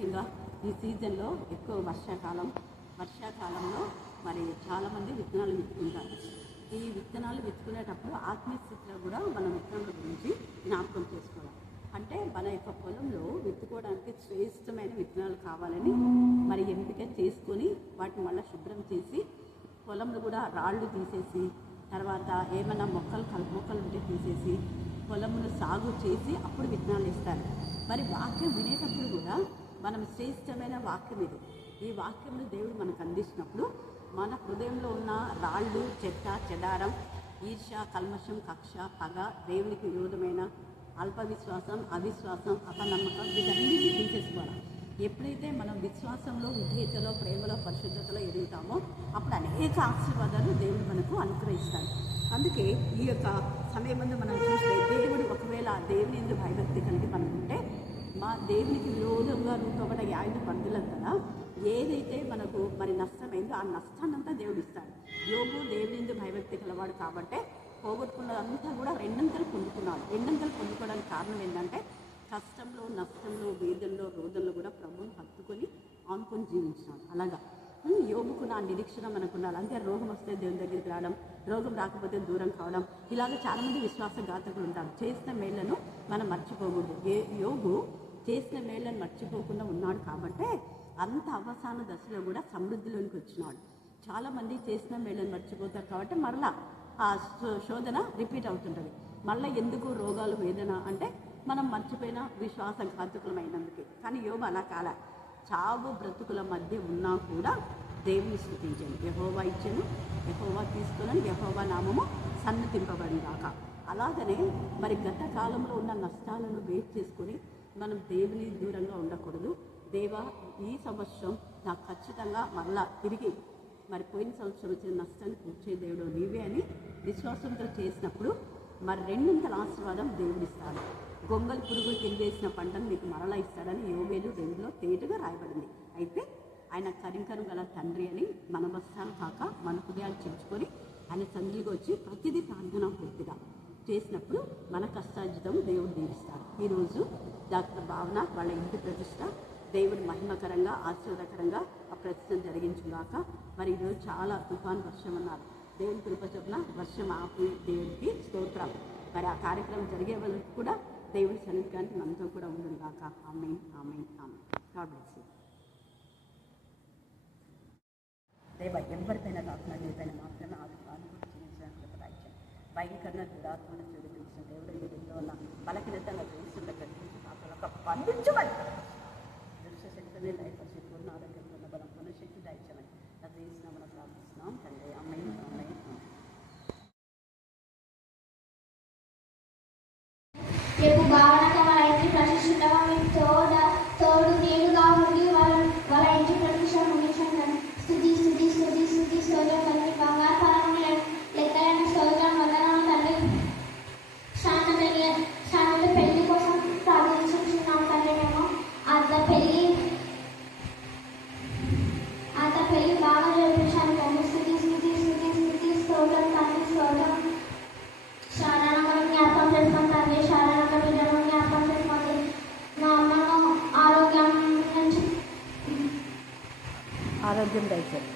ముఖ్యంగా ఈ సీజన్లో ఎక్కువ వర్షాకాలంలో మరి చాలామంది విత్తనాలు విత్తుకుంటారు. ఈ విత్తనాలు విత్తుకునేటప్పుడు ఆత్మీయ స్థితిలో కూడా మనం విత్తనాల గురించి జ్ఞాపకం చేసుకోవాలి. అంటే మన యొక్క పొలంలో విత్తుకోవడానికి శ్రేష్టమైన విత్తనాలు కావాలని మరి ఎంపిక చేసుకొని వాటిని మళ్ళీ శుభ్రం చేసి పొలంలో కూడా రాళ్ళు తీసేసి తర్వాత ఏమైనా మొక్కలు ఉంటే తీసేసి పొలమును సాగు చేసి అప్పుడు విత్తనాలు ఇస్తారు. మరి వాక్యం వినేటప్పుడు కూడా మనం శ్రేష్టమైన వాక్యం ఇది. ఈ వాక్యంను దేవుడు మనకు అందించినప్పుడు మన హృదయంలో ఉన్న రాళ్ళు, చెదారం, ఈర్ష్య, కల్మషం, కక్ష, పగ, దేవునికి విరోధమైన అల్ప విశ్వాసం, అవిశ్వాసం, అపనమ్మకం వీటన్నిటిని తీసేసుకోవాలి. ఎప్పుడైతే మనం విశ్వాసంలో, విధేయతలో, ప్రేమలో, పరిశుద్ధతలో ఎదుగుతామో అప్పుడు అనేక ఆశీర్వాదాలు దేవుడు మనకు అనుగ్రహిస్తాడు. అందుకే ఈ యొక్క సమయం మనం చూస్తే దేవుడు ఒకవేళ దేవుని యందు భయభక్తి కలిగి మనం ఉంటే మా దేవునికి విరోధంగా రూపబడ్డ 5 పందుల కదా ఏదైతే మనకు మరి నష్టమైందో ఆ నష్టాన్నంతా దేవుడు ఇస్తాడు. యోగు దేవుని యందు భయభక్తి కలవాడు కాబట్టే పోగొట్టుకున్నదంతా కూడా రెండంతలు పొందుకున్నాడు. రెండంతలు పొందుకోవడానికి కారణం ఏంటంటే కష్టంలో, నష్టంలో, వేదనలో, రోదనలో కూడా ప్రభువుని హత్తుకొని ఆనుకొని జీవించినాడు. అలాగా యోగుకు నా నిరీక్షణ మనకు ఉండాలి. అంతే రోగం వస్తే దేవుని దగ్గరికి రావడం, రోగం రాకపోతే దూరం కావడం, ఇలాగ చాలామంది విశ్వాసఘాతకులు ఉంటారు. చేసిన మేళ్లను మనం మర్చిపోకూడదు. యోగు చేసిన మేళ్లను మర్చిపోకుండా ఉన్నాడు కాబట్టే అంత అవసాన దశలో కూడా సమృద్ధిలోనికి వచ్చినాడు. చాలామంది చేసిన మేళ్లను మర్చిపోతారు కాబట్టి మరలా ఆ శోధన రిపీట్ అవుతుంటుంది. మళ్ళీ ఎందుకు రోగాలు, వేదన అంటే మనం మర్చిపోయిన విశ్వాసఘాతకులమైనందుకే. కానీ యోబు అలా కాల, చావు బ్రతుకుల మధ్య ఉన్నా కూడా దేవుని స్తుతించాను. యెహోవా ఇచ్చాను, యెహోవా తీసుకున్నాను, యెహోవా నామము సన్నతింపబడినాక. అలాగనే మరి గత కాలంలో ఉన్న నష్టాలను బేస్ చేసుకొని మనం దేవుని దూరంగా ఉండకూడదు. దేవా, ఈ సంవత్సరం నాకు ఖచ్చితంగా మరలా తిరిగి మరి పోయిన సంవత్సరం వచ్చిన నష్టాన్ని పూర్చే దేవుడు నీవే అని విశ్వాసంతో చేసినప్పుడు మరి 2 ఆశీర్వాదం దేవుడిస్తాడు. గొంగలి పురుగులు తిరిగేసిన పంటను మీకు మరలా ఇస్తాడని యోబేలు 2లో తేటగా రాయబడింది. అయితే ఆయన కరింకరం గల తండ్రి అని మన వస్త్రాలు కాక మన హృదయాలు చెంచుకొని ఆయన సన్నిధికి వచ్చి ప్రతిదీ ప్రార్థన పూర్తిగా చేసినప్పుడు మన కష్టార్జితం దేవుడు దీవిస్తాడు. ఈరోజు డాక్టర్ భావన వాళ్ళ ఇంటి ప్రతిష్ట దేవుడు మహిమకరంగా, ఆశీర్వాదకరంగా ఆ ప్రతిష్ట జరిగించుగాక. మరి ఈరోజు చాలా తుఫాన్ వర్షం అన్నారు. దేవుని కృప చొప్పున వర్షం ఆపి దేవుడికి స్తోత్రం. మరి ఆ కార్యక్రమం జరిగే వాళ్ళకి కూడా దేవుడి సన్నిధికానికి మనతో కూడా ఉండుగాక. Amen, amen, amen. God bless you. దేవ, ఎవరిపైన కాకుండా నీపైన మాత్రమే అనుభూతి చెందించడానికి ప్రయత్నం. భయంకరణ దురాత్మను చూపించిన దేవుడు ఈ రోజులో ఉన్న బలహీనతగా తెలుసుకుంటే ప్రతినిధి కాకుండా ఒక పండించమని దృశ్యశక్తిని దయపరిచి పూర్ణ ఆరోగ్యంతో ఉన్న బలం పునఃశక్తి దయచమని చేసిన మనం ప్రార్థిస్తున్నాం తండ్రి. ఆమేన్, ఆమేన్. రేపు భావనతో వాళ్ళ ఇంటి ప్రతిష్టగా మీకు తోడు నేడుగా ఉండి వాళ్ళ ఇంటి ప్రతిష్ట ముగించండి. స్తుతి స్తుతి స్తుతి స్తుతి స్తోత్రం తండ్రి. బంగారు ఫలము లెక్కలైన స్తోత్రం వందనాలు తండ్రి. శాంత పెళ్లి కోసం ప్రార్థించున్నాం తండ్రి. మేము అంత పెళ్లి బాగా జరిపించాను తండ్రి. స్తుతి స్తుతి స్తుతి స్తుతి స్తోత్రం తండ్రి. స్తోత్రం. శారణంగా జ్ఞాపకం చేసుకుని తండ్రి. శారణంగా బిడ్డను జ్ఞాపకం చేసుకోండి. మా అమ్మను ఆరోగ్యం దయచేయండి.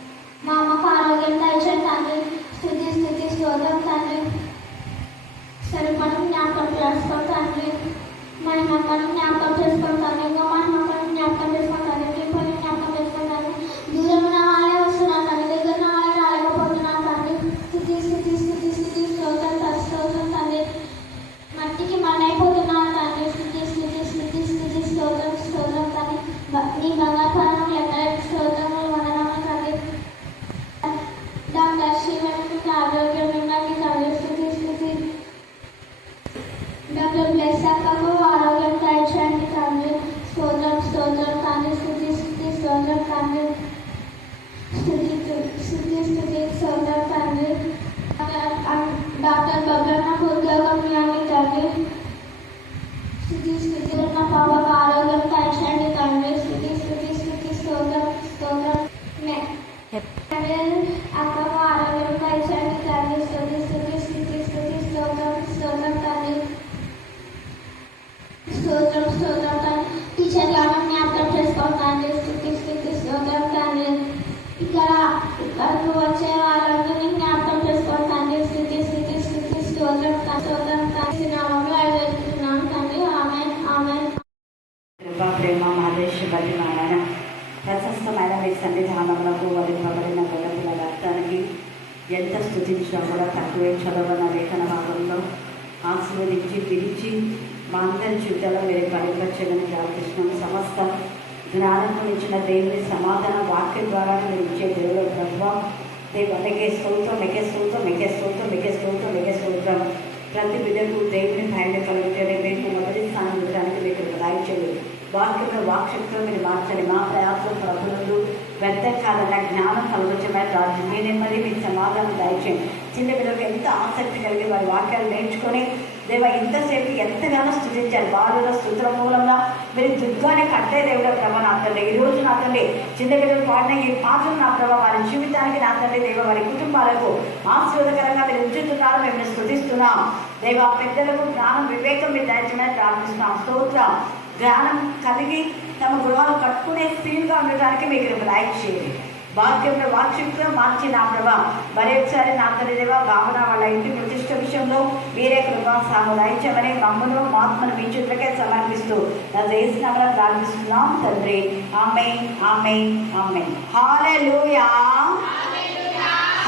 మా అమ్మకు ఆరోగ్యం దయచేయండి తండ్రి. స్తుతి స్తుతి స్తోత్రం తండ్రి. సరిపడం జ్ఞాపకం చేసుకోండి తండ్రి. మా అమ్మను జ్ఞాపకం చేసుకోండి తండ్రి. ఇంకా మా అమ్మను జ్ఞాపకం చేసుకోండి తండ్రి. టీపని జ్ఞాపకం చేసుకోండి తండ్రి. దూరం ఉన్న వాళ్ళే వస్తున్నారు తండ్రి. దగ్గర ఉన్న వాళ్ళే రాలేకపోతున్నారు తండ్రి. స్తుతి స్తుతి స్తుతి స్తుతి స్తోత్రం స్తోత్రం తండ్రి. మట్టికి మనైపోతున్నారు తండ్రి. స్తుతి స్తుతి స్తుతి స్తుతి స్తోత్రం స్తోత్రం తండ్రి. నీ బంగారు లెక్కలైన స్తోత్రములు వందనాలు తండ్రి. డాక్టర్ శ్రీమతికి ఆరోగ్యం ఇవ్వండి తండ్రి. స్తుతి స్తుతి. డాక్టర్ బ్లెస్ అక్కకు ఆరోగ్యం దయచేయండి తండ్రి. స్తోత్రం స్తోత్రం తండ్రి. స్తుతి స్తుతి స్తోత్రం తండ్రి. స్తుతి స్తుతి స్తుతి స్తోత్రం తండ్రి. డాక్టర్ బబ్లన్నకు ఉద్యోగం ఇవ్వండి తండ్రి. స్తుతి స్తుతి. ఉన్న పాపకు ఆరోగ్యం దయచేయండి తండ్రి. స్తుతి స్తుతి స్తుతి స్తోత్రం స్తోత్రం. అక్కకు ఆరోగ్యం దయచేయండి తండ్రి. స్తుతి స్తుతి స్తుతి స్తుతి స్తోత్రం స్తోత్రం తండ్రి. స్తోత్రం స్తోత్రం తండ్రి. టీచర్ గారు జ్ఞాపకం చేసుకోండి స్తోత్రం తండ్రి నామంలో అడిగేస్తున్నాం తండ్రి. ఆమేన్ ఆమేన్. కృపా ప్రేమ మాదేశ బతి మారాయణ ప్రశస్తమైన మీ సన్నిధానములకు వదిలిపబడిన గొడవల రక్తానికి ఎంత స్తుతించినా కూడా తక్కువే. చదవన లేఖన భాగంలో ఆశీర్వదించి పిలిచి మా అందరి చుట్టాలో మీరు పరిపరచమని ప్రార్థిస్తున్నాం. సమస్త జ్ఞానం ఇచ్చిన దేవుని సమాధాన వాక్యం ద్వారా మీరు ఇచ్చే దేవుడు ప్రభావం మీకే స్తోత్రం, మీకే స్తోత్రం, మీకే స్తోత్రం, మీకే స్తోత్రం, మీకే స్తోత్రం. ప్రతి బిడ్డకు దేవుని భయం కలిగించండి. మీకు మొదటి స్థానం ఇవ్వడానికి మీకు దయచేయండి. వాక్యంలో వాక్శక్తిలో మీరు మార్చండి. మా ప్రయాసం ప్రభుత్వం వ్యర్థ కాదన్న జ్ఞానం కలుగుచమని ప్రార్థన మీ నెమ్మది మీకు సమాధానం దయచేయండి. చిన్న పిల్లలకు ఎంత ఆసక్తి కలిగి వారి వాక్యాలు నేర్చుకొని దేవ ఇంతసేపు ఎంతగానో స్థుతించారు. బాలుల స్థుతుల మూలంగా మీరు దుర్గానే కట్టే దేవుడ ప్రభ నా తండ్రి. ఈ రోజు నా తండ్రి చిన్న పిల్లలు పాడిన ఈ పాటలు నా ప్రభ వారి జీవితానికి నా తండ్రి దేవ వారి కుటుంబాలకు ఆశీర్వాదకరంగా మీరు ఉంచుతున్నారు. మేము స్థుతిస్తున్నాం దేవ. పెద్దలకు జ్ఞానం వివేకం మీరు దయచేయమని ప్రార్థిస్తున్నాం. స్తోత్రం. జ్ఞానం కలిగి తమ గృహాలు కట్టుకునే స్త్రీలుగా ఉండడానికి మీకు లైక్ చేయండి. వాక్యంలో వాక్యంతో మార్చి నా ప్రభా మరి ఒకసారి నా తండ్రి దేవ భావన వాళ్ళ ఇంటి ప్రతిష్ట విషయంలో మీరే కృపా సాముదాయించమని మమ్మను ఆత్మను మీ చేతులకే సమర్పిస్తూ నా చేసినవరా ప్రార్థిస్తున్నాం తండ్రి. ఆమేన్ ఆమేన్ ఆమేన్. హల్లెలూయా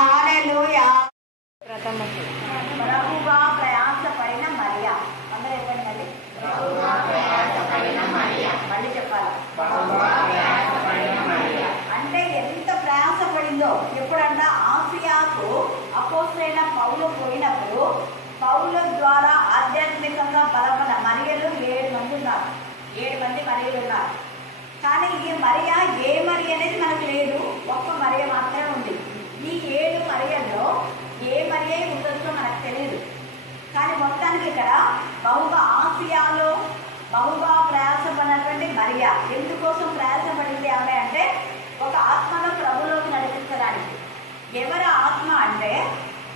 హల్లెలూయా. ప్రభువా ప్రయాసపడిన మరియా. అందరూ చెప్పండి మళ్ళీ చెప్పాలి. అంటే ఎంత ప్రయాసపడిందో. ఎప్పుడంట ఆసియాకు అపోస్తలుడైన పౌలు పోయినప్పుడు పౌలు ద్వారా ఆధ్యాత్మికంగా బలపడ మరియలు 7 మంది ఉన్నారు. 7 మంది మరియలు ఉన్నారు. కానీ ఈ మరియా ఏ మరి అనేది మనకు లేదు. ఒక్క మరియ మాత్రమే ఉంది. ఈ 7 మరియల్లో ఏ మరియ ఉండొచ్చో మనకు తెలియదు. కానీ మొత్తానికి ఇక్కడ బహుగా ఆసియాలో బహుగా ప్రయాసపడినటువంటి మరియా. ఎందుకోసం ప్రయాసపడింది ఆమె అంటే ఒక ఆత్మను ప్రభులోకి నడిపించడానికి. ఎవరి ఆత్మ అంటే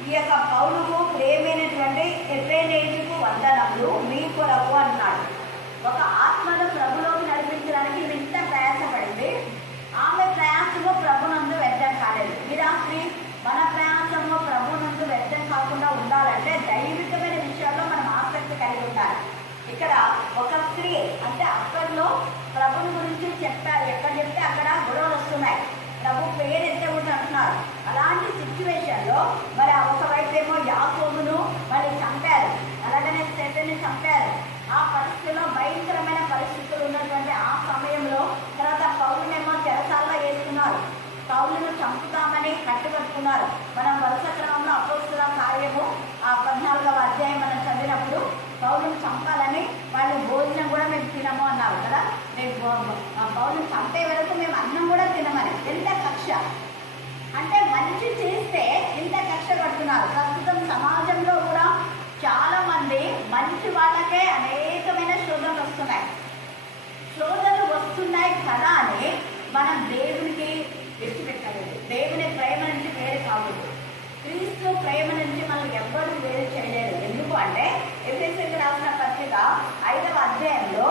ఈ యొక్క పౌలుకు ప్రేమైనటువంటి ఎఫ్రేనేయుకు వందనములు మీ కొరకు అన్నాడు. ఒక ఆత్మను ప్రభులోకి నడిపించడానికి ఇంత ప్రయాసపడింది. ఆమె ప్రయాసము ప్రభునందు వ్యర్థం కాలేదు. ఈ రాత్రి మన ప్రయాసము ప్రభునందు వ్యర్థం కాకుండా ఉండాలంటే దైవికమైన విషయాల్లో మనం ఆసక్తి కలిగి ఉండాలి. ఇక్కడ ఒక స్త్రీ అంటే అక్కడలో ప్రభుని గురించి చెప్పారు. ఎక్కడ చెప్తే అక్కడ గొడవలు వస్తున్నాయి. ప్రభు పేరు ఎత్తకూడదు అంటున్నారు. అలాంటి సిచ్యువేషన్లో మరి ఒకవైపు ఏమో యాకోబును మరి చంపారు, అలాగనే స్టెఫెన్ని చంపారు. ఆ పరిస్థితిలో భయంకరమైన పరిస్థితులు ఉన్నటువంటి ఆ సమయంలో తర్వాత పౌలునేమో చెరసాల్లో వేస్తున్నారు. పౌలును చంపుతామని కట్టుబట్టుకున్నారు. మనం వరుస క్రమంలో అపోస్తలుల కార్యము 14వ అధ్యాయం మనం చదివినప్పుడు పౌలును చంపాలని వాళ్ళు భోజనం కూడా మేము తినము అన్నారు కదా. మేము పౌలును చంపే వరకు మేము అన్నం కూడా తినమని. ఎంత కక్ష అంటే మంచి చేస్తే ఇంత కక్ష పడుతున్నారు. ప్రస్తుతం సమాజంలో కూడా చాలా మంది మంచి వాళ్ళకే అనేకమైన శోధనలు వస్తున్నాయి. శోధనలు వస్తున్నాయి కదా అని మనం దేవునికి విడిచిపెట్టలేదు. దేవుని ప్రేమ నుంచి వేరు కావద్దు. క్రీస్తు ప్రేమ నుంచి మనం ఎవ్వరూ వేరు చేయలేరు. ఎందుకు అంటే ఎఫెసీయులకు రాసిన పత్రిక 5వ అధ్యాయంలో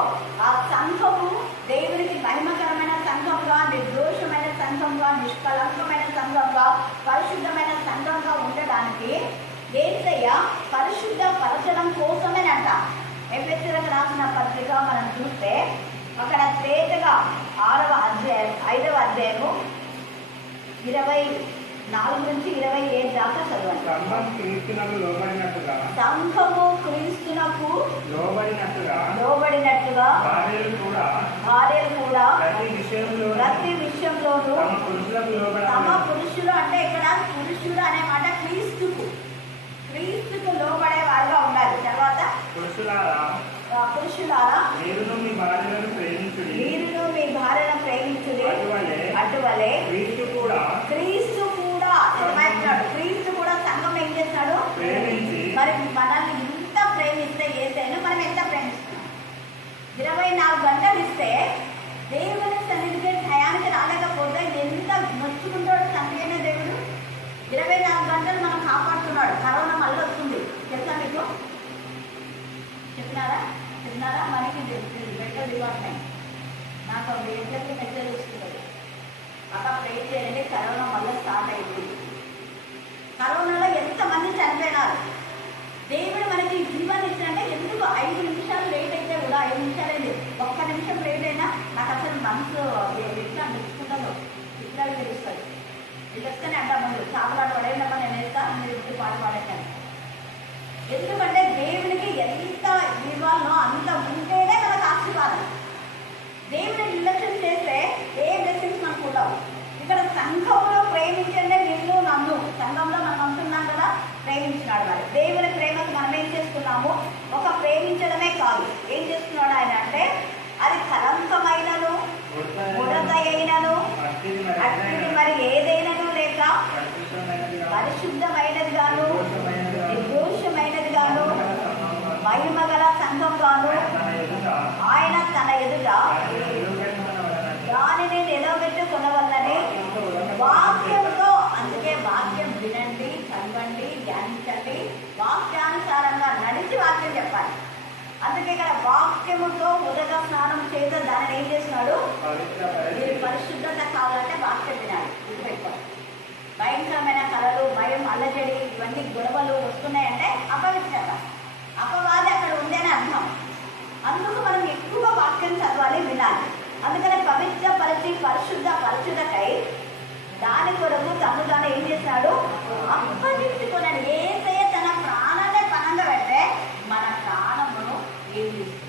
ఆ సంఘము దేవునికి మహిమకరమైన సంఘంగా, నిర్దోషమైన సంఘంగా, నిష్కలంకమైన సంఘంగా, పరిశుద్ధమైన సంఘంగా ఉండడానికి యేసయ్య పరిశుద్ధ పరచడం కోసమేనంట. ఎఫెసీయులకు రాసిన పత్రిక మనం చూస్తే అక్కడ తేటగా 5వ అధ్యాయము 24 నుంచి 27 దాకా చదవండి. సంఘము క్రీస్తునకు లోబడినట్టుగా భార్యలు కూడా ప్రతి విషయంలోనూ తమ పురుషులు అంటే ఇక్కడ పురుషులు అనే మాట క్రీస్తుకు లోబడే వారుగా ఉండాలి. తర్వాత పురుషులారా మీరును మీ భార్యలను ప్రేమించుడి. అటువలే క్రీస్తు కూడా క్రీస్తు కూడా సంఘం ఏం చేస్తాడు? మరి మనల్ని ఇంత ప్రేమిస్తే యేసయ్యను మనం ఎంత ప్రేమిస్తున్నాం? 24 గంటలు ఇస్తే దేవుని సన్నిధికి టయానికి రాలేకపోతే ఎంత నొచ్చుకుంటాడు తండ్రి అనే దేవుడు. 24 గంటలు మనం కాపాడుతున్నాడు. కరోనా మళ్ళీ వస్తుంది తెలుసా మీకు? చెప్పినారా మనకి మెడికల్ డిపార్ట్మెంట్ నాకు వేర్లకి మెసేజ్ వస్తుంది. అక్కడ ప్రే చేయండి, కరోనా మళ్ళీ స్టార్ట్ అయింది. కరోనాలో ఎంతమంది చనిపోయినారు. మనసు ఎట్లా మెచ్చుకుంటాను ఇట్లా తెలుస్తుంది. వీళ్ళు వస్తేనే అంటా ముందు చాపలాట పడేనమ్మా నేను వేస్తాను, మీరు ఇప్పుడు పాట పాడేస్తాను. ఎందుకంటే దేవునికి ఎంత ఇవ్వాలో అంత ఉంటేనే మనకు ఆశీర్వాదం. దేవుని నిర్లక్ష్యం చేస్తే ఏ బ్లెస్సింగ్స్ మనకు ఉండవు. ఇక్కడ సంఘంలో ప్రేమించండి నిన్ను నన్ను, సంఘంలో మనం అంటున్నాం కదా ప్రేమించినాడు. మరి దేవుని ప్రేమకు మనం ఏం చేసుకున్నాము? ఒక ప్రేమించడమే కాదు, ఏం చేస్తున్నాడు ఆయన అంటే అది కలంకమైనను ముడత అయినను అట్టిది మరి ఏదైనాను లేక పరిశుద్ధమైనది గాను నిర్దోషమైనది గాను మహిమ గల సంఘం గాను ఆయన తన ఎదుట దానిని నిలబెట్టుకునవల్లని వాక్యంతో, అందుకే వాక్యం వినండి, చదవండి, ధ్యానించండి, వాక్యానుసారంగా నడిచి వాక్యం చెప్పాలి. అందుకే ఇక్కడ వాక్యముతో ఉదక స్నానం చేత దానిని ఏం చేస్తున్నాడు? మీరు పరిశుద్ధత కావాలంటే వాక్యం వినాలి. గుర్తుపెట్టుకోండి. భయంకరమైన కళలు, భయం, అల్లజడి, ఇవన్నీ గొడవలు వస్తున్నాయంటే అపవిత్రత, అపవాది అక్కడ ఉందని అర్థం. అందుకు మనం ఎక్కువ వాక్యం చదవాలి, వినాలి. అందుకని పవిత్రపరిచి పరిశుద్ధకై దాని కొరకు తను తాను ఏం చేశాడు? అప్పగించుకున్నాడు. ఏసయ్య తన ప్రాణాన్ని పనంగా పెడితే మన ప్రాణమును ఏం చేస్తుంది?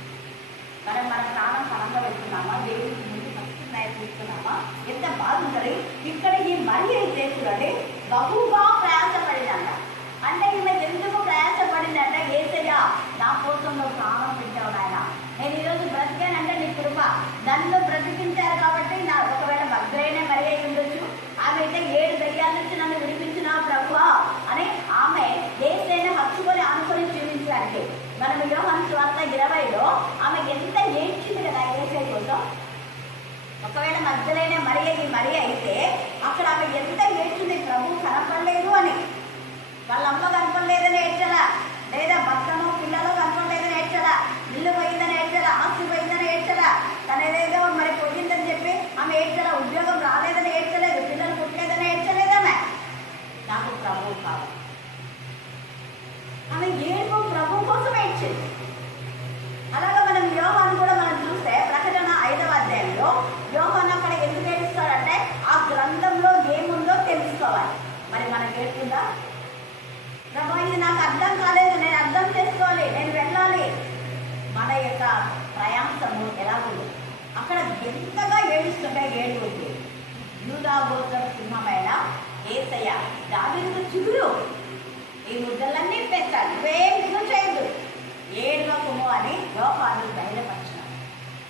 మన ప్రాణం పనంగా పెడుతున్నామా? దేవుడికి ముందు ఫస్ట్ ప్రయత్నిస్తున్నామా? ఎంత బాగుంటుంది. ఇక్కడ ఈ మరి అయితే చూడండి, బహుగా ప్రయాసపడిందంట. అంటే ఈమె ఎందుకు ప్రయాసపడిందంట? ఏసయ్య నా కోసం నువ్వు ప్రాణం పెట్టావు నాయన, నేను ఈరోజు బ్రతికానంటే నీ కృప, నన్ను బ్రతికించారు కాబట్టి నా ఒకవేళ భద్రైన మరి అయి ఉండొచ్చు, ఆమె అయితే 7 దయ్యాల నుంచి నన్ను విడిపించిన ప్రభువా అని ఆమె ఏసైనా హత్తుకొని ఆనుకొని జీవించడానికి. మనం యోహాను సువార్త 20లో ఆమె ఎంత ఏడ్చింది కదా ఏసై కోసం. ఒకవేళ మధ్యలోనే మరి అయితే అక్కడ ఆమె ఎంత ఏడ్చింది, ప్రభు కనపడలేదు అని. వాళ్ళ అమ్మ కనపడలేదని ఏడ్చలా, లేదా భర్తను పిల్లలు కనపడలేదని ఏడ్చలా, ఇల్లు పోయిందని ఏడ్చలా, ఆస్తి పోయిందని ఏడ్చలా, తన ఏదేదో మరి పోయిందని చెప్పి ఆమె ఏడ్చలా, ఉద్యోగం రాలేదని ఏడ్చలేదు, పిల్లలు పుట్టలేదని ఏడ్చలేదమే. నాకు ప్రభు కావాలి. ఆమె ఏడుపు ప్రభు కోసం ఏడ్చింది. అలాగే మనం యోహాను కూడా మనం చూస్తే ప్రకటన 5వ అధ్యాయంలో యోహాను అక్కడ ఎందుకు ఏడుస్తాడంటే ఆ గ్రంథంలో ఏముందో తెలుసుకోవాలి. మరి మనకు ఏడుతుందా? ప్రభు ఇది నాకు అర్థం కాలేదు, నేను అర్థం చేసుకోవాలి, నేను వెళ్ళాలి. మన యొక్క ప్రయాసము ఎలా ఉంది? అక్కడ ఎంతగా ఏడుస్తుంటే ఏడుగుంది. యూదా గోత్ర సింహమైన ఏసయ్య దావీదుకు చిగురు, ఈ ముద్దలన్నీ పెట్టాలి, ఇవేం దిగు చేయదు, ఏడవకుము అని యోహాను ధైర్యపరిచినాడు.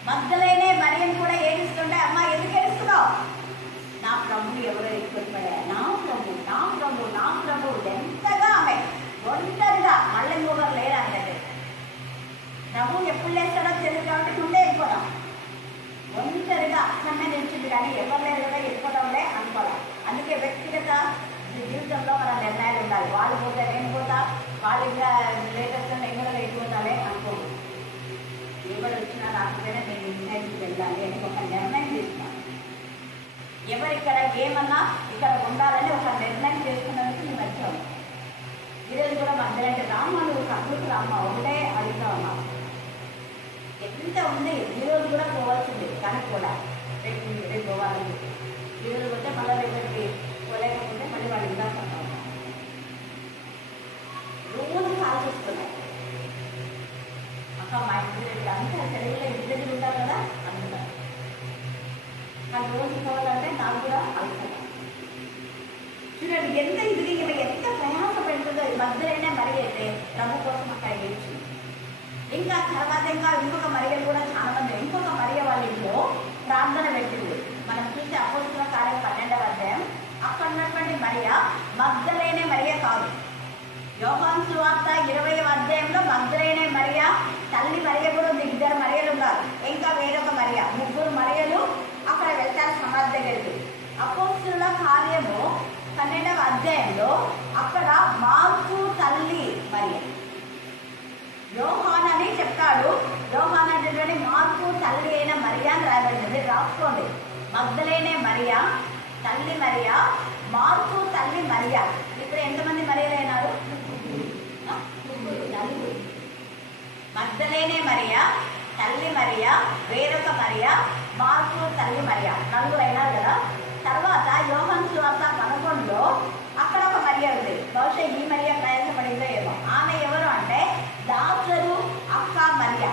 మగ్దలేనే మరియను కూడా ఏడుస్తుంటే, అమ్మ ఎందుకు ఏడుస్తున్నావు? నా ప్రభు ఎవరో ఎక్కువడిపోయా, నా ప్రభు నా ప్రభు నా ప్రభు. ఎంతగా ఆమె ఒంటరిగా, మళ్ళీ ఇంకొకరు లేరంటే ప్రభు ఎప్పుడు లేస్తాడో తెలియదు కాబట్టి ముందే వెళ్ళిపోదాం. ఒంటరిగా అక్కడనే నిలిచింది కానీ ఎవరు లేరు కదా, వెళ్ళిపోవడంలే అనుకోవాలి. అందుకే వ్యక్తిగత జీవితంలో మన నిర్ణయాలు ఉండాలి. వాళ్ళు పోతే నేను పోతా, వాళ్ళు ఇంకా లేటెస్ట్ నేను కూడా వెళ్ళిపోతాలే అనుకోదు. ఎవరు వచ్చినా రాకపోయినా నేను ఇంటికి వెళ్ళాలి అని ఒక నిర్ణయం తీసుకున్నాను. ఎవరు ఇక్కడ ఏమన్నా ఇక్కడ ఉండాలని ఒక నిర్ణయం చేసుకున్నందుకు నేను వచ్చాను. ఈరోజు కూడా మధ్యలో రామ్మ నువ్వు కప్పులకు రామ్మ ఒకటే అడుగుతా ఉన్నా. ఎంత ఉంది, ఈరోజు కూడా పోవాల్సింది కానీ కూడా రేపు పోవాలని. ఈరోజు పోతే మళ్ళీ రేపటికి పోలేకపోతే మళ్ళీ వాళ్ళు ఇంకా పడతాం. రోజు కాల్స్ వస్తున్నాయి. అక్క మా ఇంటి అంతా తెలుగులో ఇంటి దగ్గర ఉంటారు కదా అంతా. నాకు రోజు పోవాలంటే నాకు కూడా అవసరం. చూడండి ఎంత ఇది ఎంత ప్రయాస పెడుతుందో. ఈ మధ్యలోనే మరి అయితే ప్రభు కోసం అక్కడ ఏడ్చింది. ఇంకా తర్వాత ఇంకొక మరియలు కూడా చాలా మంది, ఇంకొక మరియ వాళ్ళ ఇంట్లో ప్రార్థన పెట్టింది. మనం చూస్తే అపోస్తలుల కార్యం 12వ అధ్యాయం అక్కడ ఉన్నటువంటి మరియ మగ్దలేనే మరియ కాదు. యోహాను సువార్త 20వ అధ్యాయంలో మగ్దలేనే మరియ, తల్లి మరియ కూడా ఉంది. 2 మరియలు ఉన్నారు. ఇంకా వేరొక మరియ, 3 మరియలు అక్కడ వెళ్తారు సమాధి దగ్గరికి. అపోస్తలుల కార్యము 12వ అధ్యాయంలో అక్కడ మార్కు తల్లి మరియ, యోహాన్ అని చెప్తాడు. యోహాన్ అంటే మార్కు తల్లి అయిన మరియా అని రాయబడింది, రాసుకోండి. మగ్దలేనే మరియా తల్లి మరియా, మార్కు తల్లి మరియా. ఇప్పుడు ఎంతమంది మరియలైనారు? మగ్దలేనే మరియా, తల్లి మరియా, వేరొక మరియా, మార్కు తల్లి మరియ, నలుగురు అయినారు కదా. తర్వాత యోహాను సువార్త 11లో అక్కడ ఒక మరియ ఉంది. బహుశా ఈ మరియ ప్రయాసపడిందో ఏమో. ఆమె ఎవరు అంటే లాజరు అక్క మరియ.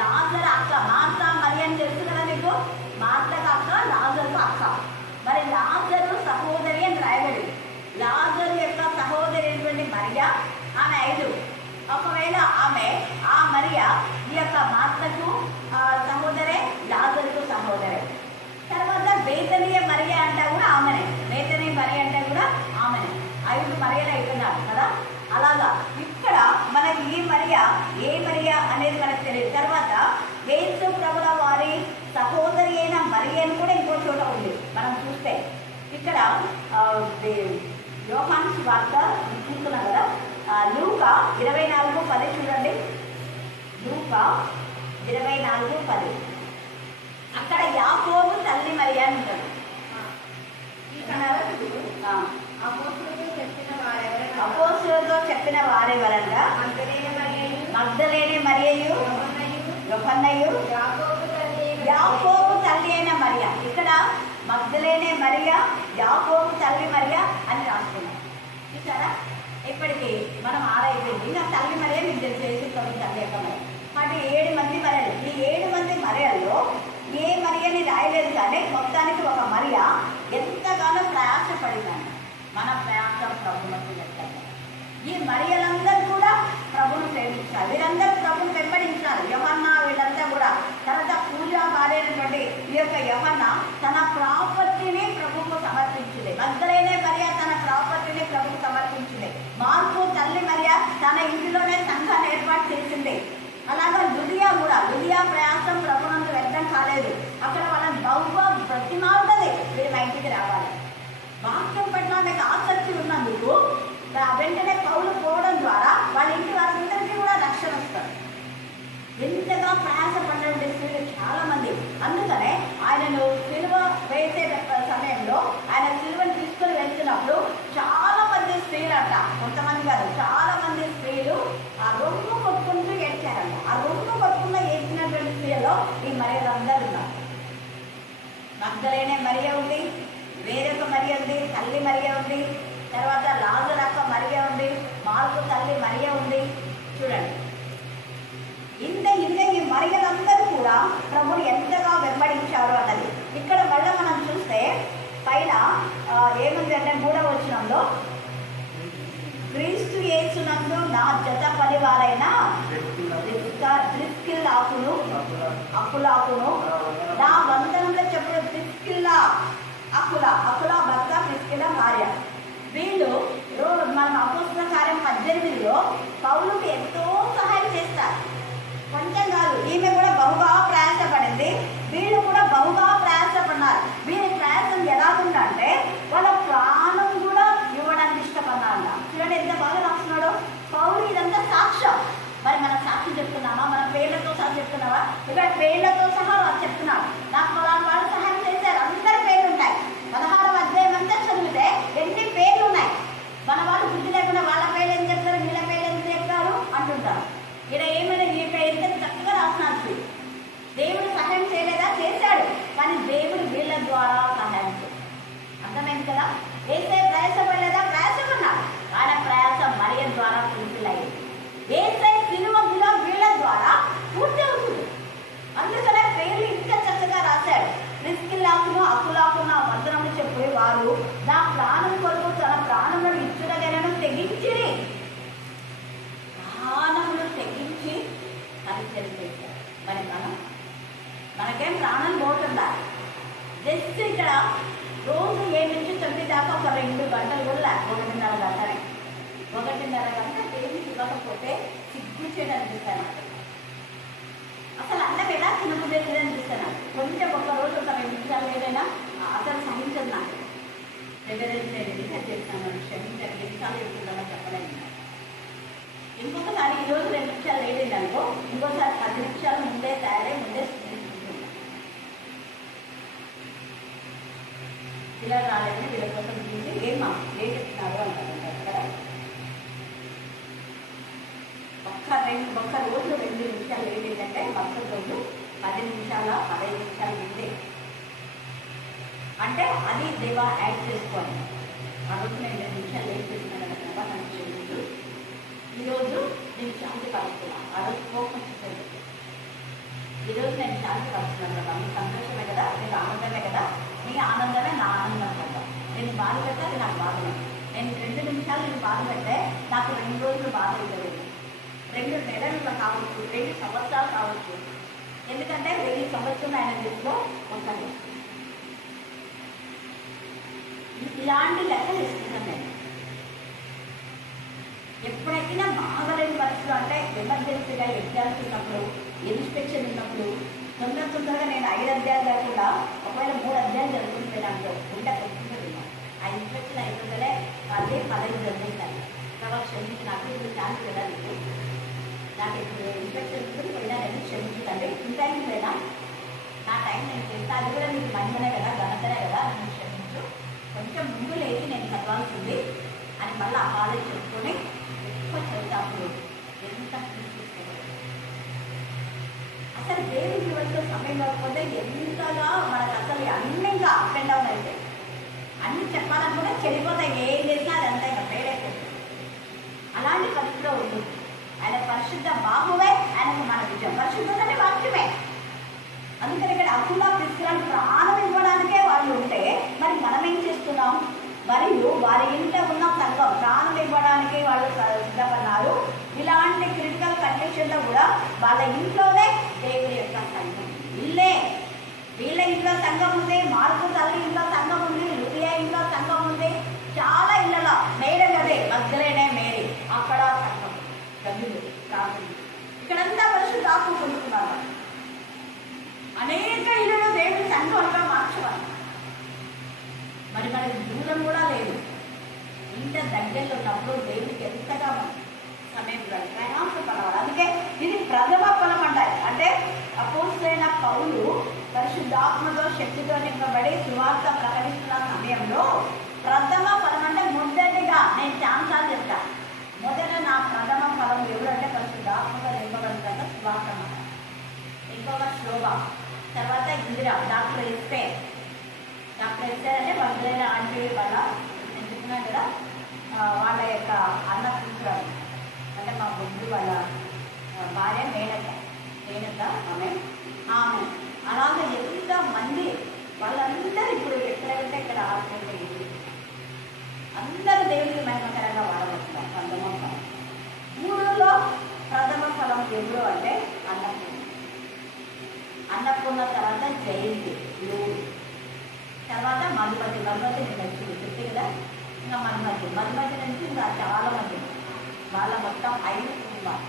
లాజరు అక్క, మార్త మరియ అని తెలుసు కదా మీకు. మార్తకు అక్క, లాజరుకు అక్క. మరి లాజరు సహోదరి అని రాయబడి, లాజరు యొక్క సహోదరి అయినటువంటి మరియ, ఆమె 5. ఒకవేళ ఆమె ఆ మరియ ఈ యొక్క మార్తకు సహోదరే, లాజరుకు సహోదరే. తర్వాత బేతనీయ మరియ అంటే కూడా ఆమెనే. బేతనీయ మరియ అంటే కూడా ఆమెనే. 5 మరియలు అయిపోయినారు కదా. అలాగా ఇక్కడ మనకి ఈ మరియ ఏ మరియ అనేది మనకు తెలియదు. తర్వాత యేసు ప్రభుల వారి సహోదరి అయిన మరియ అని కూడా ఇంకో చోట ఉంది మనం చూస్తే. ఇక్కడ యోహాను సువార్త తీసుకున్నాం కదా, లూకా 24:10 చూడండి. లూకా 24:10 అక్కడ యాకోబు తల్లి మరియ అని ఉంటుంది. అపోస్తలులతో చెప్పిన వారెవరనగా మగ్దలేనే మరియయు, యోహన్నయు, యాకోబు తల్లి అయిన మరియ. ఇక్కడ మగ్దలేనే మరియ, యాకోబు తల్లి మరియ అని రాసుకున్నాం. చూసారా? ఇప్పటికీ మనం 6 అయిపోయింది. ఇంకా తల్లి మరియ మీకు తెలిసేసి తల్లి యొక్క మరి. కాబట్టి 7 మంది మరియలు. ఈ 7 మంది మరియల్లో ఏ మరియని రాయలేదు, కానీ మొత్తానికి ఒక మరియ ఎంతగానో ప్రయాసపడిందండి. మన ప్రయాసం ప్రభువులకు లెక్కలు. ఈ మరియలందరూ కూడా ప్రభువును ప్రేమించారు. వీరందరూ ప్రభువును వెంబడించారు. యోహన్న వీళ్ళంతా కూడా. తర్వాత పూజా భార్యైనటువంటి ఈ యొక్క యోహన్న తన ప్రాపర్టీని ప్రభువుకు సమర్పించింది. మగ్దలేనే మరియ తన ప్రాపర్టీని ప్రభువుకు సమర్పించింది. మార్కు తల్లి మరియ తన ఇంటిలోనే సంఘాన్ని ఏర్పాటు చేసింది. అలాగా లుదియా కూడా, లుదియా ప్రయాసం ప్రభునందు వ్యర్థం కాలేదు. అక్కడ వాళ్ళని బహుగా బ్రతిమాలుతుంది, వీరు మా ఇంటికి రావాలి. వాక్యం పట్ల మీకు ఆసక్తి ఉన్నందుకు వెంటనే పౌలు పోవడం ద్వారా వాళ్ళ ఇంటి వారందరికీ కూడా రక్షణ వస్తారు. ఎంతగా ప్రయాసపడినటువంటి స్త్రీలు చాలా మంది. అందుకనే ఆయనను సిలువ వేసే సమయంలో ఆయన సిలువను తీసుకొని వెళ్తున్నప్పుడు చాలా మంది స్త్రీలు అంట, కొంతమంది కాదు, చాలా మంది స్త్రీలు ఆ రొమ్ము కొట్టుకుంటూ ఏడ్చారంట. ఆ రొమ్ము కొట్టుకుంటూ ఏడ్చినటువంటి స్త్రీలలో ఈ మరియలందరూ ఉన్నారు. మగ్దలేనే మరియ ఉంది, వేరొక మరియ ఉంది, తల్లి మరియ ఉంది, తర్వాత లాజరు అక్క మరియ ఉంది, మార్కు తల్లి మరియ ఉంది. చూడండి, ఇంత ఈ మరియలందరూ కూడా ప్రభుని ఎంతగా వెంబడించారు అన్నది ఇక్కడ మళ్ళీ మనం చూస్తే పైన ఏముంది అంటే 3వ వచనంలో, క్రీస్తు యేసునందు నా జత పనివారైన ప్రిస్కిల్లాకును అకులాకును నా వందనంలో చెప్పిన ప్రిస్కిల్లా అకులా భర్త, ప్రిస్కిల్లా భార్య. వీళ్ళు మన అపోస్తల కార్యం 18లో పౌలుకి ఎంతో సహాయం చేస్తారు. కొంచెం కాదు, ఈమె కూడా బహుగా ప్రయాసపడింది, వీళ్ళు కూడా బహుగా ప్రయాసపడినారు. వీరి ప్రయాసం ఎలాగుందంటే వాళ్ళ ప్రాణం కూడా ఇవ్వడానికి ఇష్టపడినారు. చూడండి ఎంత బాగా రాస్తున్నాడో పౌలు. ఇదంతా సాక్ష్యం. మరి మనం సాక్షి చెప్తున్నామా? మన పేర్లతో సహా చెప్తున్నావా? ఇక్కడ పేర్లతో సహా చెప్తున్నాడు. నాకు వాళ్ళు సహాయం చేశారు, అందరి పేర్లు ఉంటాయి. 16వ అధ్యాయం అంతా చదివితే ఎన్ని పేర్లు ఉన్నాయి. మన వాళ్ళు బుద్ధి లేకుండా వాళ్ళ పేర్లు ఏం చెప్తారు, వీళ్ళ పేర్లు ఏం చెప్తారు అంటుంటారు. ఇక్కడ ఏమైనా ఇక్కడ ఎంత చక్కగా రాసినారు. దేవుడు సహాయం చేయలేదా? చేశాడు, కానీ దేవుడు వీళ్ళ ద్వారా సహాయం చేశాడు. అర్థమైంది కదా? ఏసై ప్రయాసపడలేదా? ప్రయాసపడినాడు, ఆయన ప్రయాసం మరియ ద్వారా పూర్తిలయ్యింది. ఏసై సిలువలో వీళ్ళ ద్వారా పూర్తి అవుతుంది. అందుకనే పేర్లు ఇంకా చక్కగా రాశాడు. ప్రిస్కిల్లాకును అకులాకును వందనములు చెప్పే వారు నా ప్రాణం కొరకు తన ప్రాణములను ఇచ్చుడగనను తెగించిరి. ప్రాణములు తెగించి పరిచయం చేశారు. మరి మనకేం ప్రాణం పోతుందా? జస్ట్ ఇక్కడ రోజు 7 నుంచి 9 దాకా ఒక 2 గంటలు కూడా లేక 1.5 గంటనే. 1.5 గంట ఏమి ఇవ్వకపోతే సిగ్గు చేయడం అనిపిస్తాను. అసలు అన్నం ఎలా తినబుద్ధి అనిపిస్తాను. కొంచెం ఒక రోజు ఒక 2 నిమిషాలు ఏదైనా అసలు సహించదు నాకు. నేను చేస్తాను, క్షమించండి, ఎన్నిసార్లు చెప్తున్నానో చెప్పలేదు. ఇంకొకసారి ఈరోజు 2 నిమిషాలు లేదండి అనుకో, ఇంకోసారి 10 నిమిషాలు ముందే తయారై ముందే ఇలా రాలేదని వీళ్ళ కోసం చూసి ఏమా ఏం చెప్తున్నారు అంటారు కదా. ఒక్క రోజు 2 నిమిషాలు ఏంటంటే మొత్తం రోజు 10 నిమిషాల 15 నిమిషాల ముందే అంటే అది దేవా యాడ్ చేసుకోవాలి. ఆ రోజు నేను 2 నిమిషాలు ఏం చేస్తున్నాను కదా నాకు క్షమించు. ఈరోజు నేను శాంతి పరుస్తున్నాను. ఆ రోజు కోపం వచ్చేది. ఈరోజు నేను శాంతి పరుస్తున్నాను కదా, మీకు సంతోషమే కదా, మీకు ఆనందమే కదా, మీ ఆనందమే నా ఆనందం కదా. నేను బాధ పెడితే అది నాకు బాధమే. నేను 2 నిమిషాలు నేను బాధ పెడితే నాకు 2 రోజులు బాధ అవుతుంది, 2 నెలలు కావచ్చు, 2 సంవత్సరాలు కావచ్చు. ఎందుకంటే 1000 సంవత్సరం ఆయన దృష్టిలో ఉంటుంది. ఇలాంటి లెక్కలు ఇస్తున్నాను నేను. ఎప్పుడైనా బాగలేని పరిస్థితులు అంటే ఎమర్జెన్సీగా ఎగ్జామ్స్ ఉన్నప్పుడు, ఇన్స్పెక్షన్ ఉన్నప్పుడు తొందరగా నేను 5 అధ్యాయాలు లేకుండా ఒకవేళ 3 అధ్యాయాలు జరుగుతుంది దాంట్లో ఉంటే కొట్టుకుంటుంది. ఆ ఇన్స్పెక్షన్ అయిపోతేనే అదే 15 జరుగుతాయి. కాబట్టి క్షమించి నాకు ఇప్పుడు ఛాన్స్ లేదా నీకు, నాకు ఇప్పుడు ఇన్స్పెక్షన్ ఉంటుంది పోయినా నేను క్షమించుతండి, ఇంత టైం లేదా నా టైం నేను చేస్తా, అది కూడా నీకు మహిమనే కదా, ఘనతనే కదా, నేను క్షమించు, కొంచెం ముందు లేచి నేను చదవాల్సింది అని మళ్ళీ అపాలజీ చెప్పుకొని ఎక్కువ చదివినప్పుడు ఎంత అసలు దేవుడి వల్ల సమయం కాకపోతే ఎంతగా మనకు అసలు అన్నీ ఇంకా అప్ అండ్ డౌన్ అయితే అన్నీ చెప్పాలనుకుంటే చెడిపోతాయి, ఏం చేసినా అదంతా ఇంకా పేరైపోతుంది. అలాంటి పరిస్థితిలో ఉంటుంది. ఆయన పరిశుద్ధ బాహువే ఆయనకు మన విజయం. పరిశుద్ధత అంటే వాక్యమే. అందుకని ఇక్కడ అకుల ప్రిస్కిలాని ప్రాణం ఇవ్వడానికే వాళ్ళు ఉంటే మరి మనం ఏం చేస్తున్నాం? మరియు వారి ఇంట్లో ఉన్న సంఘం ప్రాణం ఇవ్వడానికి వాళ్ళు సిద్ధపడినారు. ఇలాంటి క్రిటికల్ కండిషన్లో కూడా వాళ్ళ ఇంట్లోనే దేవుని యొక్క సంఘం, ఇల్లే వీళ్ళ ఇంట్లో సంఘం ఉంది, మార్పు తల్లి ఇంట్లో సంఘం ఉంది, లుదియా ఇంట్లో సంఘం ఉంది, చాలా ఇళ్ళలో మేడం అదే మధ్యలోనే మేరీ అక్కడ సంఘం గదులు కాకుండా ఇక్కడంతా పరిశుద్ధ ఆత్మ పొందుతున్నారు. అనేక ఇళ్ళలో దేవుని సంఘంగా మార్చవాలి. మరి మనకి దూరం కూడా లేదు, ఇంత దగ్గరలో ఉన్నప్పుడు దేవుడికి ఎంతగా సమయం ప్రయాసపడవాలి. అందుకే ఇది ప్రథమ ఫలం అంటారు. అంటే అపోస్తలుడైన పౌలు పరిశుద్ధాత్మతో శక్తితో నింపబడి సువార్త ప్రకటిస్తున్న సమయంలో ప్రథమ ఫలం అంటే మొదటిగా నేను ఛాన్సాలు చెప్తాను. మొదట నా ప్రథమ ఫలం ఎవరంటే పరిశుద్ధాత్మతో నింపబడుతున్న సువార్త అన్నమాట. ఇంకొక శోభ, తర్వాత ఇందిరా, డాక్టర్ ఎస్పే అంటే వందలైన ఆంటీ వాళ్ళ నేను చెప్తున్నాను కదా, వాళ్ళ యొక్క అన్న కూతురు అంటే మా బొడ్డు వాళ్ళ భార్య మేనక ఆమె అలాగే ఎంతమంది వాళ్ళందరూ ఇప్పుడు ఎక్కడంటే ఇక్కడ ఆడుకుంటే అందరూ దేవుడికి మహిమకరంగా వాడబడుతున్నారు. ప్రథమ ఫలం. 3లో ప్రథమ ఫలం ఎవరు అంటే అన్నపూర్ణ తర్వాత జయంతి, తర్వాత మధుమతి నేను వచ్చింది చెప్తే కదా, ఇంకా మధుమతి నుంచి ఇంకా చాలా మంది వాళ్ళ మొత్తం 5 కుటుంబాలు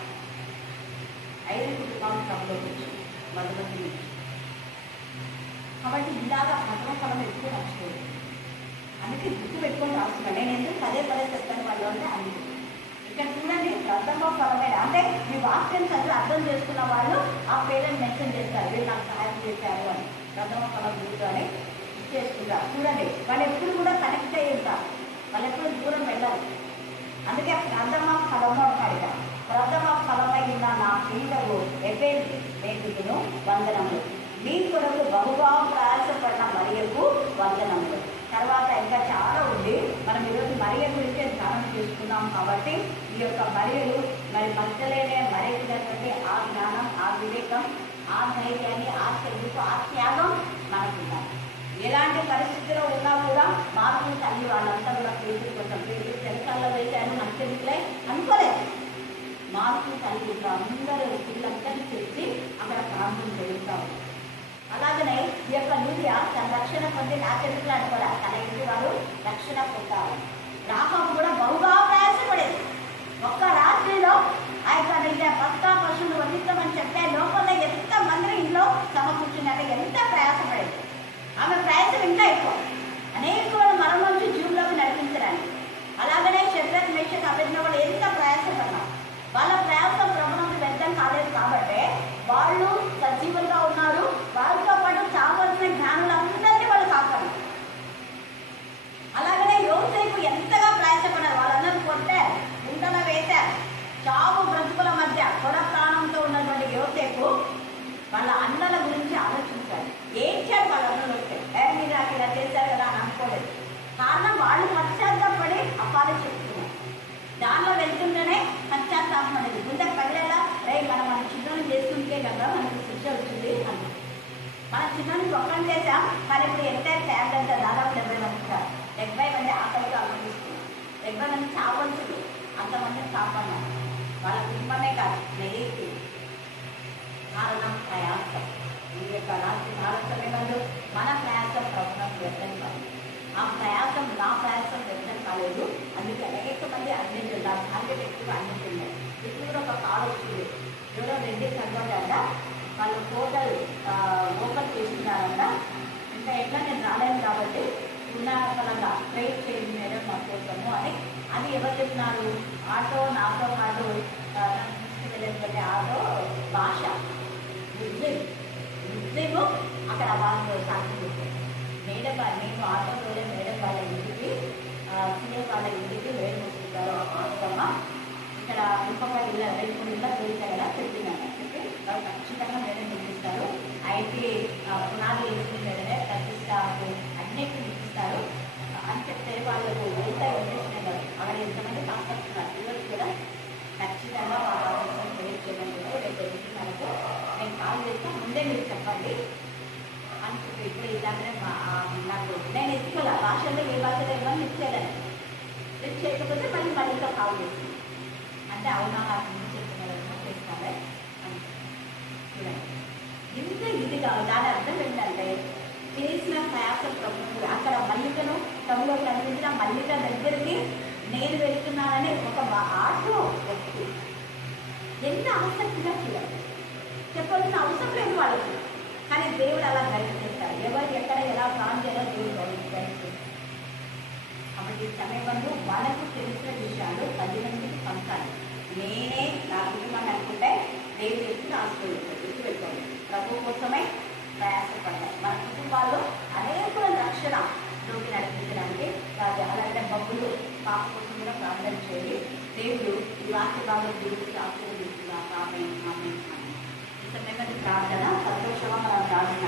సభలోకి వచ్చి మధుమతి నుంచి. కాబట్టి ఇలాగా ప్రథమ ఫలం ఎక్కువ నచ్చుతుంది. అందుకే గుర్తు పెట్టుకొని రాస్తున్నాను. నేను ఎందుకు పదే చెప్తాను వాళ్ళు అంటే అందుకు. ఇక్కడ చూడండి ప్రథమ ఫలమైన అంటే ఈ వాక్యం చదివి అర్థం చేసుకున్న వాళ్ళు ఆ పేర్లను మెన్షన్ చేస్తారు, వీళ్ళు నాకు సహాయం చేశారు అని, ప్రథమ ఫలం గుర్తు అని చేసుకుంటారు. చూడండి వాళ్ళు ఎప్పుడు కూడా కనెక్ట్ అయ్యి ఉంటారు, వాళ్ళు ఎప్పుడు దూరం వెళ్ళాలి. అందుకే ప్రథమ ఫలము అంటారు. ప్రథమ ఫలమై ఉన్న నా పిల్లలు ఎఫెసీయులకు వందనములు, మీ కొరకు బహుగా ప్రయాసపడిన మరియకు వందనములు. తర్వాత ఇంకా చాలా ఉంది. మనం ఈరోజు మరియ గురించి ధ్యానం చేసుకున్నాం కాబట్టి ఈ యొక్క మరియలు మరి మధ్యలోనే మరేటువంటి ఆ జ్ఞానం, ఆ వివేకం, ఆ ధైర్యాన్ని, ఆ తెలుగు, ఆ త్యాగం మనకున్నాం. ఎలాంటి పరిస్థితిలో ఉన్నా కూడా మార్పు తల్లి వాళ్ళంతా కూడా పేరు కొంచెం పేరు తెలకాల్లో వేశారు మంచిలే అనుకోలేదు. మార్పు తల్లి అందరూ పిల్లలందరినీ తెచ్చి అక్కడ ప్రాంతం జరుగుతారు. అలాగనే ఈ యొక్క లుదియా తన రక్షణ పొంది నా తెలుగులో అనుకోలే, తన ఇంటి వారు రక్షణ పొందారు. రాహబు కూడా బహుగా ప్రయాసపడేది. ఒక్క రాత్రిలో ఆ యొక్క పక్కా పశువులు వధిస్తామని చెప్పే లోపల ఎంతమంది ఇంట్లో సమకూర్చున్నాక ఎంత ప్రయాసపడేది. ఆమె ప్రయాసం ఇంకా ఎక్కువ, అనేక మరణం నుంచి జీవులోకి నడిపించడానికి. అలాగనే శద్రక్ మేషక్ అబేద్నెగోలు ఎంత ప్రయాసపడ్డారు. వాళ్ళ ప్రయాసం ప్రభువుకు వ్యర్థం కాలేదు కాబట్టి వాళ్ళు సజీవులుగా ఉన్నారు. వాళ్ళతో పాటు చావాల్సిన జ్ఞానులందరినీ వాళ్ళు కాపాడు. అలాగనే యోసేపు ఎంతగా ప్రయాసపడ్డారు. వాళ్ళందరూ కొట్టారు, గుంటలో వేశారు, చావు బ్రతుకుల మధ్య కొడ ప్రాణం వాళ్ళ కుటుంబమే కాదు, స్నేహితులు, కారణం ప్రయాసం. ఈ యొక్క రాత్రి సమయంలో మన ప్రయాసం ప్రభుత్వం వ్యర్థం కాదు. ఆ ప్రయాసం నా ప్రయాసం వ్యర్థం కాలేదు. అందుకే అనేక మంది అందించారు. నా టార్గెట్ ఎక్కువ అందించున్నాయి. ఇప్పుడు ఒక కాల్ వచ్చింది, ఎవరో రెడ్డి కనబడ్డాడ, వాళ్ళు హోటల్ ఓపెన్ చేస్తున్నారంట. ఇంకా ఎట్లా నేను రాలేను కాబట్టి ఉన్న పరంగా ట్రైన్ చేయండి మేడం మా కోసము అని. అది ఎవరు చెప్పినారు? ఆటో నాతో పాటు తీసుకువెళ్ళేటువంటి ఆటో భాష ముస్లిము అక్కడ వాళ్ళు సాక్షి చెప్పారు. మేడం నేను ఆటోలోనే మేడం వాళ్ళ ఇంటికి సీఎం వాళ్ళ ఇంటికి వేడి ముసుకుంటారు ఆటోమ్మ. ఇక్కడ ఇంకొక ఇళ్ళ 2-3 ఇళ్ళ చేశారు కదా, పెట్టినారు. చెప్పి వాళ్ళు ఖచ్చితంగా మేడం నిర్మిస్తారు. ఐటీ పునాది వేసిన మేడమే ప్రతిష్ట అన్నిటిని నిర్మిస్తారు అని చెప్తే వాళ్ళకు ఎంత ఇంట్రెస్ట్ కాదు. అక్కడ ఎంతమంది కాన్సెప్ట్ పిల్లలు కూడా ఖచ్చితంగా వాళ్ళ కోసం క్రియేట్ చేయడం కూడా రేపు ఎదుగుతున్నారు. నేను కాల్ చేస్తాను, ముందే మీరు చెప్పండి అని చెప్పి ఇప్పుడు ఇలాంటి నాకు నేను ఎత్తుకోలే భాషలో ఏ భాషలో ఏమని లిఫ్ట్ చేయలేను. లిఫ్ట్ చేయకపోతే మళ్ళీ ఇంకా కాల్ చేస్తాను అంటే అవునా నాకు ముందు చెప్తున్నారు చేస్తానే అని చూడండి. ఇంత ఇదిగా దాని అర్థం ఏంటంటే చేసిన ప్రయాసం ప్రభుత్వం అక్కడ మల్లికను తమలో కనిపించిన మల్లిక దగ్గరికి నేను వెళ్తున్నానని ఒక ఆటో వ్యక్తి ఎంత ఆసక్తిగా చూడాలి. చెప్పాల్సిన అవసరం లేదు వాళ్ళకి, కానీ దేవుడు అలా గైడ్ చేస్తారు. ఎవరు ఎక్కడ ఎలా ప్లాన్ చేయాలో దేవుడు గైడ్ చేస్తారు. కాబట్టి ఈ సమయంలో మనకు తెలిసిన విషయాలు 10 మందికి పంచాలి. నేనే నా కుటుంబాన్ని అనుకుంటే దేవుడు ఎప్పుడు ఆశీర్వదిస్తాడు. గుర్తుపెట్టుకోండి, ప్రభు కోసమే ప్రయాసపడ్డాయి. మన కుటుంబాల్లో అనేకుల రక్షణలోకి నడిపించడానికి అలాంటి బబ్బులు పాప కోసం కూడా ప్రార్థన చేయండి. దేవుడు ఈ వాక్య భాగం దేవుడికి ఆశీర్వదిస్తున్నారు. ఆమేన్, ఆమేన్, ఆమేన్. ఈ సమయంలో ప్రార్థన సంతోషంగా మనం ప్రార్థన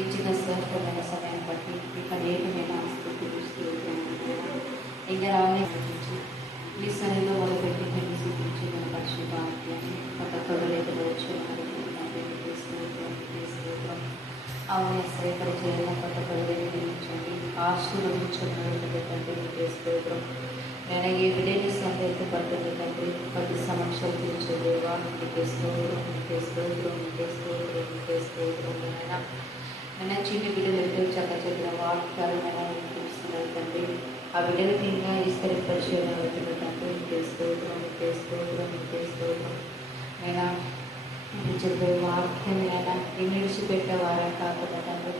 ఇచ్చిన శ్రేష్టమైన సమయం బట్టి ఇక అనేకమైన ఇంకా రావని మీ సరిలో మొదలుపెట్టి మేము చూపించిన పరిశుభాగ్యాన్ని కొత్త కడులేకలు వచ్చి అవును ఎక్కడ చేయాలని కొత్త కడులు నిర్మించండి, ఆశీర్వదించండి తండ్రి. మీకు స్తోత్రం. నేను ఏ విధంగా సందేహం పడుతుంది తండ్రి, 10 సమస్యలు తీర్చేదేవా మీకు స్తోత్రం, మీకు స్తోత్రం, మీకు స్తోత్రం, మీకు స్తోత్రం. నేను చిన్న బిడ్డలు చక్కచక్కిన వాక్యాలు వినిపిస్తున్నాయి తండ్రి. ఆ బిడ్డలకి ఇంకా విస్తరింపచేయడం అవుతుంది తండ్రి. మీకు స్తోత్రం, మీకు స్తోత్రం, మీకు స్తోత్రం. అయినా మీరు చెప్పే వాక్యం అయినా నేను విడిచిపెట్టేవారా కాకుండా తండ్రి,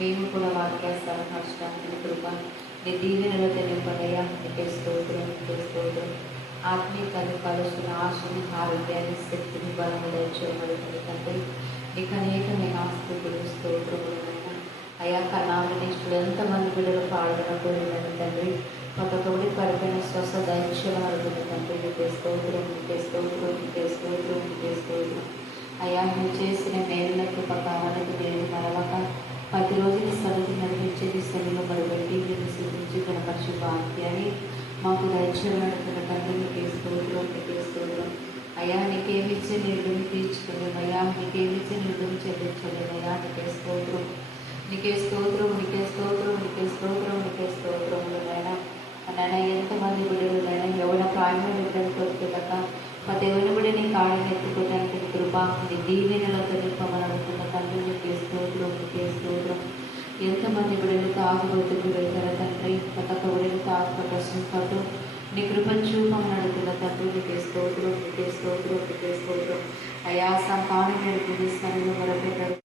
మేము కూడా వాక్యాసాలు నడచడానికి కృప నీ దీవెనలతో నింపడయ్యా. నీకే స్తోత్రం, నీకే స్తోత్రం. ఆత్మీయతను కలుసుకున్న ఆశని, ఆరోగ్యాన్ని, శక్తిని, బలము దయచేయబడుతుంది తండ్రి. నీకు అనేకమైన ఆస్తులు స్తోత్రములైనా అయా కన్నామినిష్టులు ఎంతమంది బిడ్డలు పాల్గొనకూడదని తండ్రి. పక్కతోడి పడిపోయిన శ్వాస దయచేయబడుతుంది తండ్రి. నీకే స్తోత్రం, నీకే స్తోత్రం, నీకే స్తోత్రం, నీకే స్తోత్రం. అయ్యా నువ్వు చేసిన మేలులకు పకావాలకు నేను మరవక ప్రతిరోజు నీ సన్నిధి నడిపించేది శరీరంలో మొదలుపెట్టి నేను సిద్ధించి కనపరిచి వాక్యాన్ని మాకు దయచేయబడుతున్న తండ్రి. నీకే స్తోత్రం, నీకే స్తోత్రం. అయ్యా నీకేమిచ్చి నిర్ణయం తీర్చుకోలేము, అయ్యా నీకేమిచ్చి నిర్ణయం చెల్లించలేము. అయ్యా నీకే స్తోత్రం, నీకే స్తోత్రం, నీకే స్తోత్రం, నీకే స్తోత్రం, నీకే స్తోత్రములైనా నైనా ఎంతమంది బిడ్డలునైనా ఎవడ ప్రాయంలో బిడ్డలు కొడుతున్నక మా దేవుని బిడ్డ నీ కాడిని ఎత్తుకోవడానికి కృప నీ దీవెనలతో నింపమని అడుగుతున్న తండ్రి. నీకే స్తోత్రం, నీకే స్తోత్రం. ఎంతమంది బిడ్డలు తాగుబోతుకు వెళ్తారా తండ్రి, ప్రతి ఒక్క బిడ్డలు తాగుపట్టు నీ కృప చూపమని అడుగుతున్న తండ్రి. నీకే స్తోత్రం, నీకే స్తోత్రం, నీకే స్తోత్రం. అయా సంతానం నడిపి స్థానంలో మొదలుపెట్టారు.